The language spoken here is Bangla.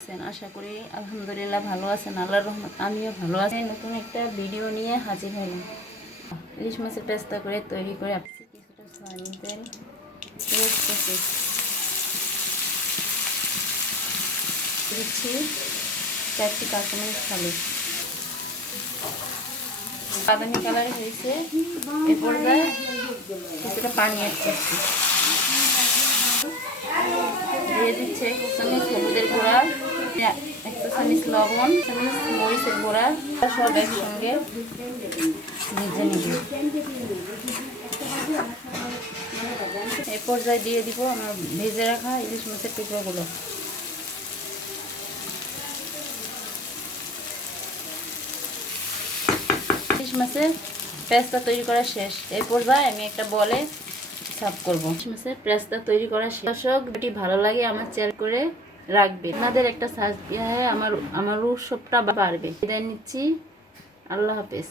আশা করি আলহামদুলিল্লাহ ভালো আছেন, আল্লাহর রহমত আমিও ভালো আছি। নতুন একটা ভিডিও নিয়ে হাজির হলাম। ইলিশ মাছের পেস্তা করে তৈরি করে কিছুটা সয়াবিন তেল দিচ্ছি, চারটি কাঁচামরিচ খালি বাদামি কালার হয়েছে। এ পর্যায়ে কিছুটা পানি অ্যাড করছি, দিয়ে দিচ্ছে 1 চামচ হলুদের গুঁড়া, 1 চামচ লবণ, 1 চামচ মরিচের গুঁড়া, সব একসঙ্গে ভেজে নিব। এই পর্যায়ে দিয়ে দিব আমার ভেজে রাখা ইলিশ মাছের টুকরোগুলো। ইলিশ মাছের পেস্তা তৈরি করা শেষ। এই পর্যায়ে আমি একটা বলে সার্ভ করব। ইলিশ মাছের পেস্তা তৈরি করা শেষ। দর্শক, ভিডিওটি ভালো লাগে আমার শেয়ার করে রাখবে। আপনাদের একটা সাবস্ক্রাইব আমার উৎসবটা বাড়বে। বিদায় নিচ্ছি, আল্লাহ হাফেজ।